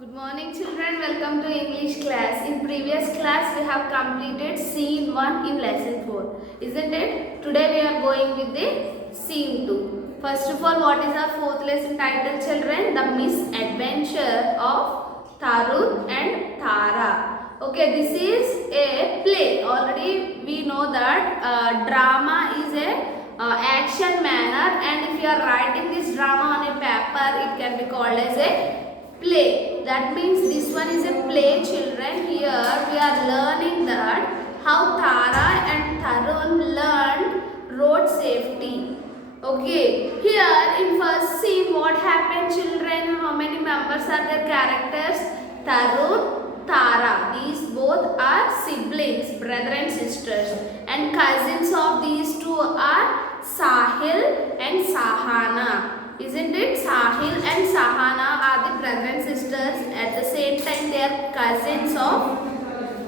Good morning children, welcome to English class. In previous class we have completed scene 1 in lesson 4. Isn't it? Today we are going with the scene 2. First of all, what is our fourth lesson title children? The Misadventure of Tarun and Tara. Okay, this is a play. Already we know that drama is a action manner, and if you are writing this drama on a paper, it can be called as a play. That means this one is a play children. Here we are learning that how Tara and Tarun learned road safety. Okay, here in first scene what happened children? How many members are their characters? Tarun, Tara. These both are siblings, brother and sisters, and cousins of these two are Sahil and Sahana. Isn't it? Sahil and Sahana are the brother and sisters. At the same time, they are cousins of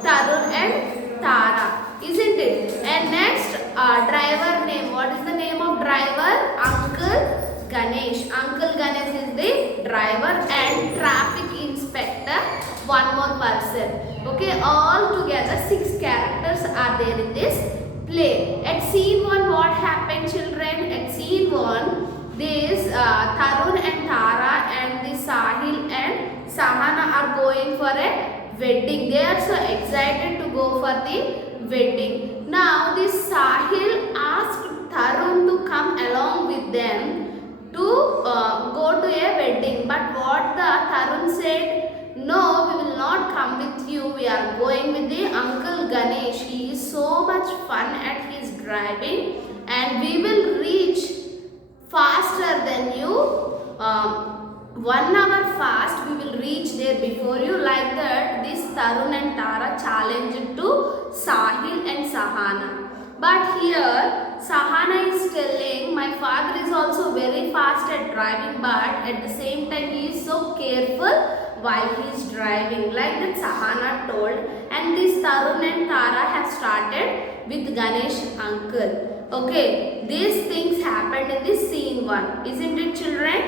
Tarun and Tara. Isn't it? And next, driver name. What is the name of driver? Uncle Ganesh. Uncle Ganesh is the driver and traffic inspector. One more person. Okay, all together 6 characters are there in this play. At scene 1, what happened, children? At scene 1. This Tarun and Tara and the Sahil and Sahana are going for a wedding. They are so excited to go for the wedding. Now this Sahil asked Tarun to come along with them to go to a wedding. But what the Tarun said, no, we will not come with you. We are going with the Uncle Ganesh. He is so much fun at his driving, and we will reach faster than you. 1 hour fast we will reach there before you. Like that, this Tarun and Tara challenged to Sahil and Sahana. But here Sahana is telling, my father is also very fast at driving, but at the same time he is so careful while he is driving. Like that Sahana told, and this Tarun and Tara have started with Ganesh uncle. Okay, these things happened in this scene 1. Isn't it children?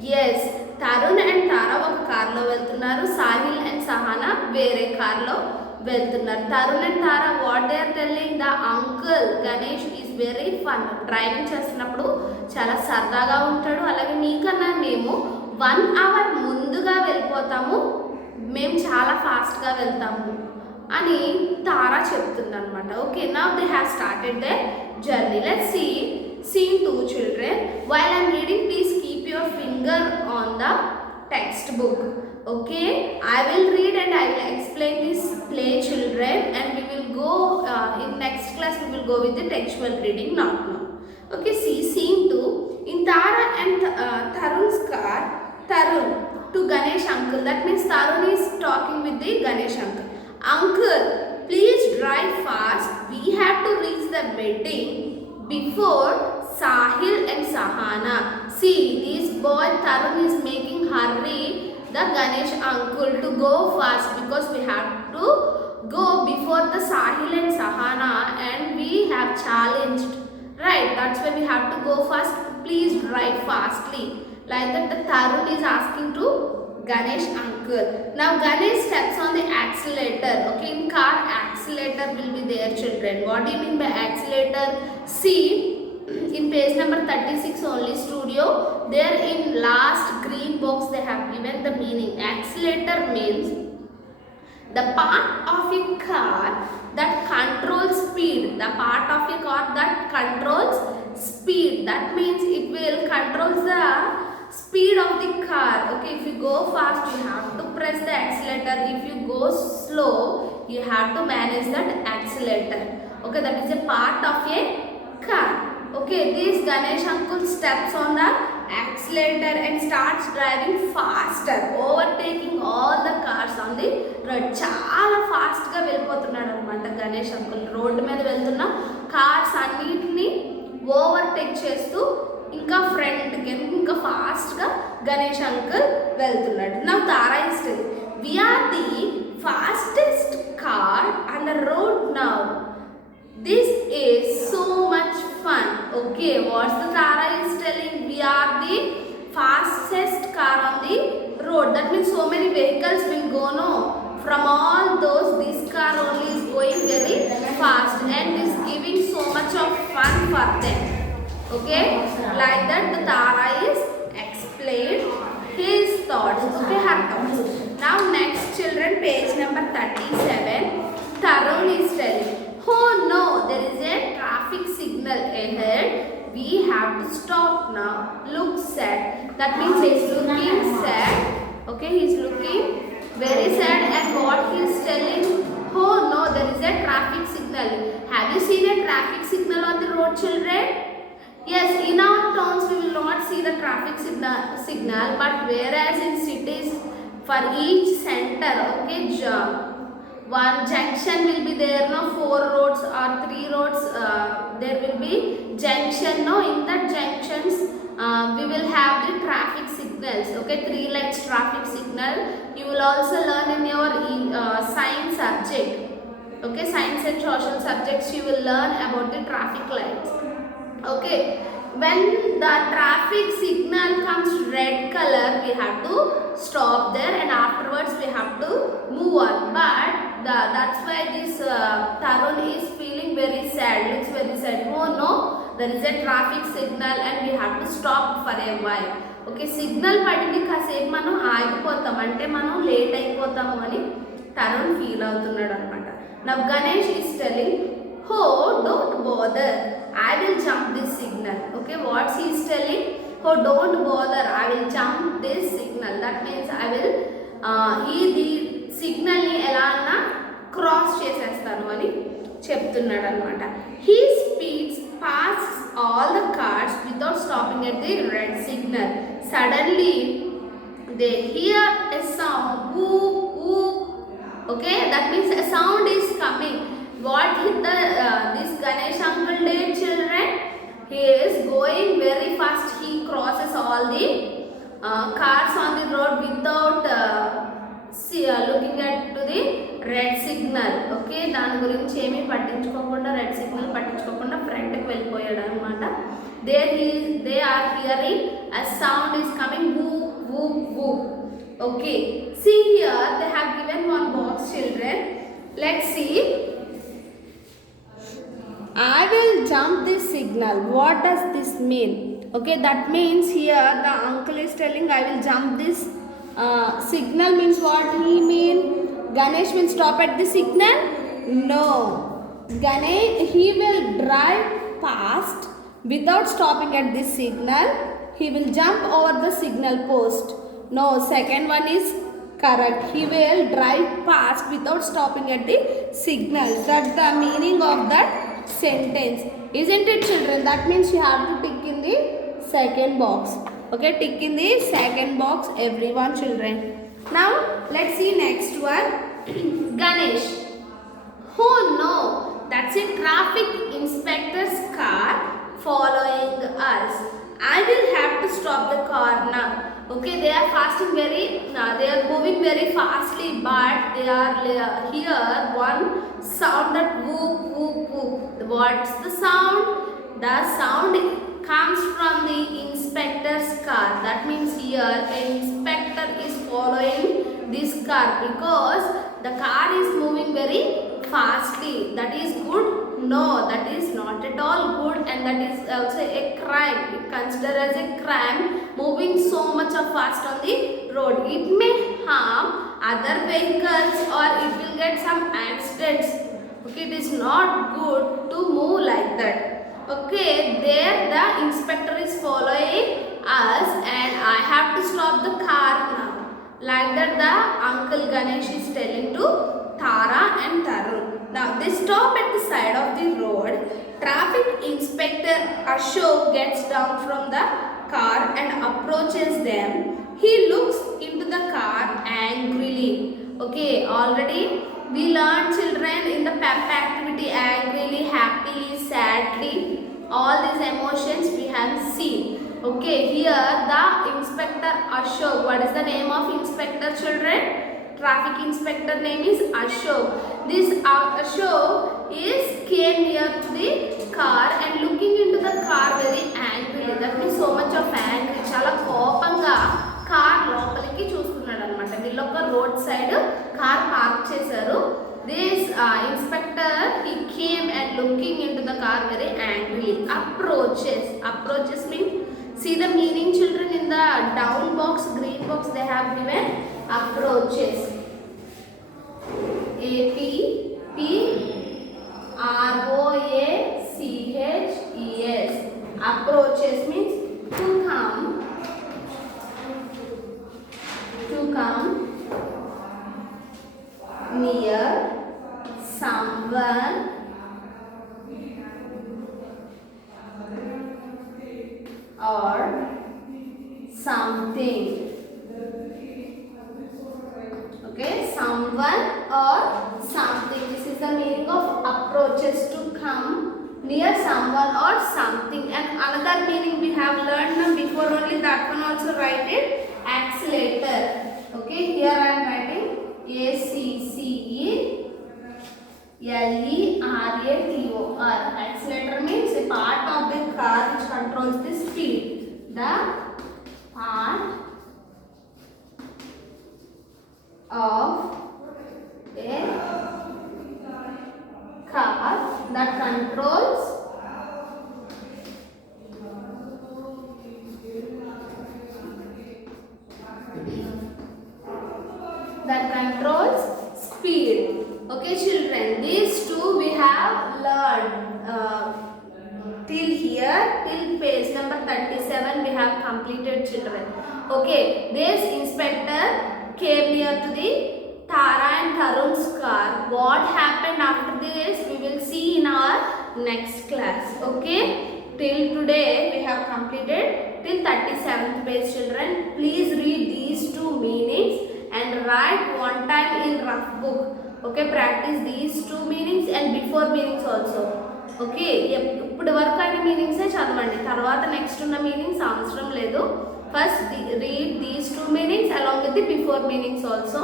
Yes, Tarun and Tara oka car lo veltunnaru, Sahil and Sahana vere car lo veltunnaru. Tarun and Tara, what they are telling, the uncle Ganesh is very fun. Driving చేస్తున్నప్పుడు చాలా సరదాగా ఉంటాడు. అలాగే మీకన్నా మేము 1 hour ముందుగా వెళ్ళిపోతాము, మేము చాలా ఫాస్ట్గా వెళ్తాము అని తారా చెప్తుంది అనమాట. Okay, now they have started the journey. Let's see scene 2 children. While I am reading, please keep your finger on the textbook. Okay, I will read and I will explain this play children, and we will go in next class we will go with the textual reading, not now. Okay, see scene 2. In Tara and Tarun's car, Tarun to Ganesh uncle. That means Tarun is talking with the Ganesh uncle. Uncle, please drive fast. We have to reach the wedding before Sahil and Sahana. See, this boy Tarun is making hurry the Ganesh uncle to go fast because we have to go before the Sahil and Sahana, and we have challenged. Right, that's why we have to go fast. Please drive fastly. Like that, the Tarun is asking to Ganesh uncle. Now Ganesh steps on the accelerator. Okay, in car accelerator will be there children. What do you mean by accelerator? See, in page number 36 only studio, there in last green box they have given the meaning. Accelerator means the part of a car that controls speed. The part of a car that controls speed. That means it will control the speed of the car. Okay, if you go fast you have to press the accelerator. If you go slow you have to manage that accelerator. Okay, that is a part of a car. Okay, this Ganesh uncle steps on the accelerator and starts driving faster, overtaking all the cars on the road. చాలా ఫాస్ట్గా వెళ్ళిపోతున్నాడు అనమాట Ganesh uncle. Road మీద వెళ్తున్న cars అన్నిటిని overtake చేస్తూ ఇంకా ఫ్రంట్కి ఇంకా ఫాస్ట్గా గణేష్ అంకుల్ వెళ్తున్నాడు. నా Tara is telling, we are the fastest car on the road now. This is so much fun. Okay, what's the Tara is telling? We are the fastest car on the road. That means so many vehicles will go, no? From all those, this car only is going very fast and is giving so much of fun for them. Okay? Like that the Tara is explained his thoughts. Okay, her thoughts. Now next children, page number 37. Tarun is telling, oh no, there is a traffic signal ahead. We have to stop now. Look sad. That means he is looking sad. Okay, he is looking very sad, and what he is telling, oh no, there is a traffic signal. Have you seen a traffic signal on the road, children? Yes, in our towns we will not see the traffic signal, but whereas in cities for each center, okay, one junction will be there, no, 4 roads or 3 roads, there will be junction, no, in that junctions we will have the traffic signals, okay, 3 lights traffic signal. You will also learn in your science subject, okay, science and social subjects, you will learn about the traffic lights. Okay, when the traffic signal comes red color, we have to stop there, and afterwards we have to move on. But that's why this Tarun is feeling very sad, looks very sad. Oh no, there is a traffic signal and we have to stop for a while. Okay, signal పడింది కాసేపు మనం ఆగిపోతాం, అంటే మనం late అయిపోతాము అని Tarun feel అవుతున్నాడు అనమాట. Now Ganesh is telling, oh, don't bother, I will jump this signal. Okay, what he is telling? Oh, don't bother, I will jump this signal. That means I will the signal ni ఎలా అన్నా cross చేసేస్తాను అని చెప్తున్నాడు అనమాట. He speeds past all the cars without stopping at the red signal. Suddenly they hear a sound, whoop whoop. Okay, that means a sound is coming. What this Ganesh uncle did, children? He is going very fast. He crosses all the cars on the road without looking at to the red signal. Okay, దాని గురించి ఏమీ పట్టించుకోకుండా, red signal పట్టించుకోకుండా ఫ్రంట్కి వెళ్ళిపోయాడు అనమాట. They are hearing a sound is coming, whoop whoop whoop. Okay, see here they have given one box, children. Let's see. I will jump this signal. What does this mean? Okay, that means here the uncle is telling I will jump this signal means what he mean? Ganesh will stop at the signal? No. Ganesh, he will drive past without stopping at this signal. He will jump over the signal post. No, second one is correct. He will drive past without stopping at the signal. That's the meaning of that sentence, isn't it, children? That means you have to tick in the second box. Okay, tick in the second box, everyone, children. Now let's see next one. Ganesh, oh no, that's a traffic inspector's car following us. I will have to stop the car now. Okay, they are they are moving very fastly, but they are here one sound, that whoop whoop whoop. What's the sound? The sound comes from the inspector's car. That means here an inspector is following this car because the car is moving very fastly. That is good? No, that is not at all good, and that is also a crime. It considered as a crime, moving so much of fast on the road. It may harm other vehicles or it will get some accidents. Okay, it is not good to move like that. Okay, there the inspector is following us and I have to stop the car now. Like that the uncle Ganesh is telling to Tara and Tarun. Now they stop at the side of the road. Traffic inspector Ashok gets down from the car and approaches them. He looks into the car angrily. Okay, already we learned, children, in the PEP activity, angrily, happily, sadly, all these emotions we have seen. Okay, here the inspector Ashok. What is the name of inspector, children? Traffic inspector name is Ashok. This Ashok came near to the car and looking into the car very angrily. That means so much of anger. Chala కోపంగా car లోపలికి చూస్తున్నాడు. Road side car park చేశారు. This inspector, he came and looking into the car very angrily. Approaches means, see the meaning children in the down box, green box they have given approaches. Approaches. Approaches means to come near someone or something. Okay, someone or something. This is the meaning of approaches, to come near someone or something. And another meaning we have learned before only, that one also write it, accelerator. Okay, here I am writing ACCELERATOR. Accelerator means a part of the car which controls the speed. The part of a car that controls speed. Okay children, these two we have learned till here, till page number 37 we have completed children. Okay, this inspector came near to the Tara and Tarun's car. What happened after this we will see in our next class. Okay, till today we have completed till 37th page children. Please read these two meanings and write one time in rough book. Okay, practice these two meanings and before meanings also. Okay, ఇప్పుడు వరకు అయిన మీనింగ్సే చదవండి, తర్వాత next ఉన్న meanings అవసరం లేదు. First read these two meanings along with the before meanings also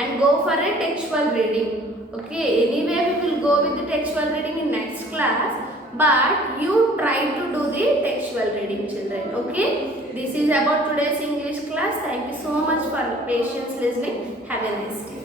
and go for a textual reading. Okay, anyway we will go with the textual reading in next class, but you try to do the textual reading children. Okay, this is about today's English class. Thank you so much for patience listening. Have a nice day.